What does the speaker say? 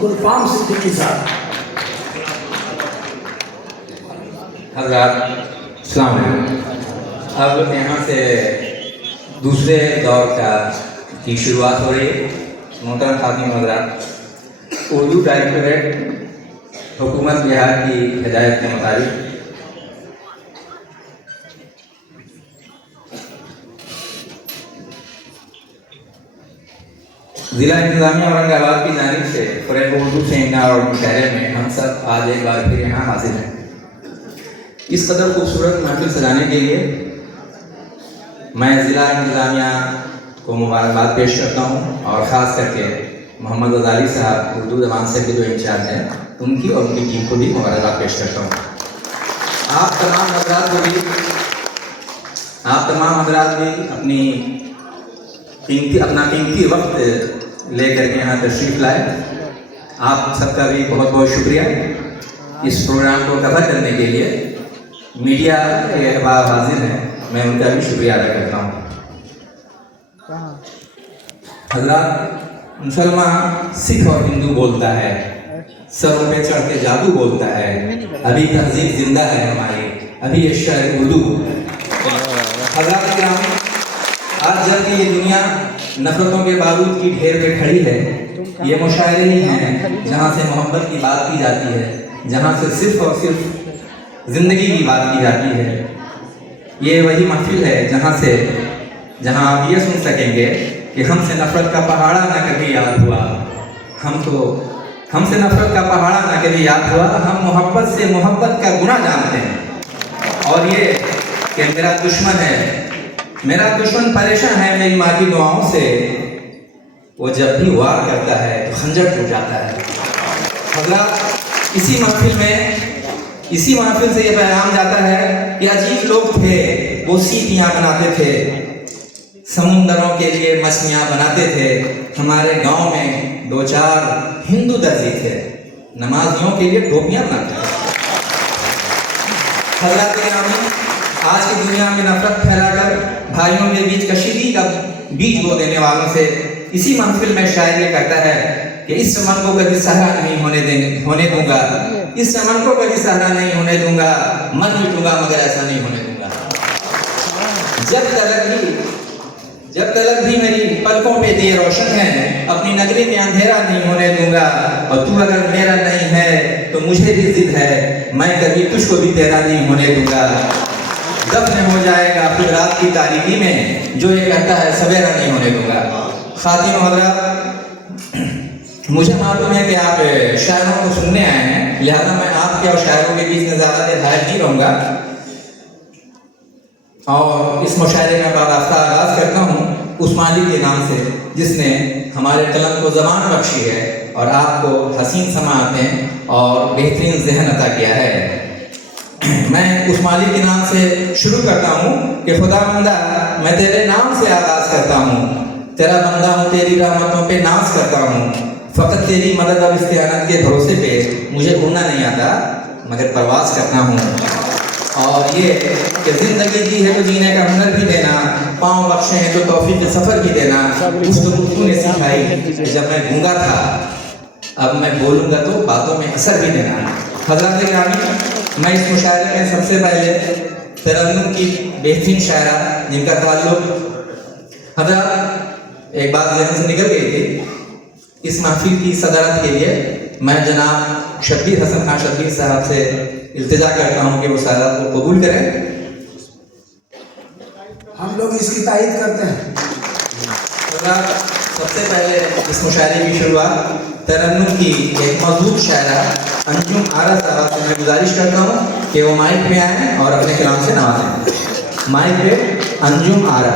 गुलफाम सिद्दीकी साहब। हज़रात अस्सलाम वालेकुम। अब यहाँ से दूसरे दौर की शुरुआत हो रही है। मोहतरम खातिन हज़रात, उर्दू डायरेक्टरेट हुकूमत बिहार की हिदायत के मुताबिक ज़िला इंतज़ामिया औरंगाबाद की जानिब से फ़रेब उर्दू सेमिनार और मुशायरे में हम सब आज एक बार फिर यहाँ हाजिर हैं। इस कदर खूबसूरत महफिल सजाने के लिए मैं ज़िला इंतज़ामिया को मुबारकबाद पेश करता हूँ और ख़ास करके मोहम्मद गजाली साहब उर्दू ज़बान से के जो इंचार्ज हैं उनकी और उनकी टीम को भी मुबारकबाद पेश करता हूँ। आप तमाम हज़रात भी अपना कीमती वक्त लेकर के यहाँ तशरीफ़ लाए। आप सबका भी बहुत बहुत शुक्रिया इस प्रोग्राम को कवर करने के लिए। मीडिया के अहबाब हाजिर हैं, मैं उनका भी शुक्रिया अदा करता हूँ। हज़रात, मुसलमान सिख और हिंदू बोलता है, सरों पे चढ़ के जादू बोलता है, अभी तहजीब जिंदा है हमारी, अभी ये शायर उर्दू बोलता है। हज़रात किराम, आज जबकि ये दुनिया नफरतों के बारूद की ढेर पे खड़ी है, ये मुशायरे ही हैं जहाँ से मोहब्बत की बात की जाती है, जहाँ से सिर्फ और सिर्फ ज़िंदगी की बात की जाती है। ये वही महफिल है जहाँ आप ये सुन सकेंगे कि हमसे नफरत का पहाड़ा ना कभी याद हुआ, हमसे नफरत का पहाड़ा ना कभी याद हुआ, हम मोहब्बत से मोहब्बत का गुनाह जानते हैं। और ये कि मेरा दुश्मन परेशान है मेरी माँ की दुआओं से, वो जब भी वार करता है तो खंजर टूट जाता है। हज़रात, इसी महफिल से ये पैगाम जाता है कि अजीब लोग थे, वो सीपियाँ बनाते थे, समुंदरों के लिए मछलियाँ बनाते थे। हमारे गांव में 2-4 हिंदू दर्जी थे, नमाजियों के लिए टोपियाँ बनाते थे। हज़रात, आज की दुनिया में नफरत फैलाकर भाइयों के बीच कशीदी का बीज बो देने वालों से इसी महफिल में शायर ये कहता है कि इस चमन को कभी सहरा नहीं होने दूंगा, इस चमन को कभी सहरा नहीं होने दूंगा, मर मिटूंगा मगर ऐसा नहीं होने दूंगा। जब तलक भी मेरी पलकों पे दिए रोशन है, अपनी नगरी में अंधेरा नहीं होने दूंगा। और तू अगर मेरा नहीं है तो मुझे भी जिद है, मैं कभी तुझको भी तेरा नहीं होने दूंगा। दफन हो जाएगा फिर रात की तारीकी में जो ये कहता है सवेरा नहीं होने दूंगा। खातिन हज़रात, मुझे मालूम है कि आप शायरों को सुनने आए हैं, लिहाजा मैं आपके और शायरों के बीच में ज़्यादा देर हाजिर नहीं रहूँगा और इस मुशायरे का बारास्ता आगाज़ करता हूँ उस मालिक के नाम से जिसने हमारे कलम को ज़बान बख्शी है और आपको हसीन समाअतें और बेहतरीन ज़हन अता किया है। मैं उस मालिक के नाम से शुरू करता हूँ कि खुदावंदा, मैं तेरे नाम से आगाज़ करता हूँ, तेरा बंदा हूँ, तेरी रहमतों पे नाज करता हूँ। फ़कत तेरी मदद और इस्तिआनत के भरोसे पे मुझे उड़ना नहीं आता मगर परवाज़ करता हूँ। और ये कि ज़िंदगी दी है तो जीने का हुनर भी देना, पाँव बख्शे हैं तो तौफीक सफ़र भी देना। गुफ्तगू तूने सिखाई जब मैं गूंगा था, अब मैं बोलूँगा तो बातों में असर भी देना। हज़रत गिरामी, मैं इस मुशायरे में सबसे पहले तरन्नुम की बेहतरीन शायरा जिनका ताल्लुक हज़रत एक बात जहन से निकल गई थी, इस महफिल की सदारत के लिए मैं जनाब शब्बीर हसन खान शब्बीर साहब से इल्तिजा करता हूँ कि वो सदारत को कबूल करें। हम लोग इसकी तायीद करते हैं। सबसे पहले इस मुशायरे की शुरुआत तरन्नुम की एक मज़बूत शायरा अंजुम आरा साहब से मैं गुजारिश करता हूँ कि वो माइक पे आएँ और अपने कलाम से नवाजें। माइक पे अंजुम आरा।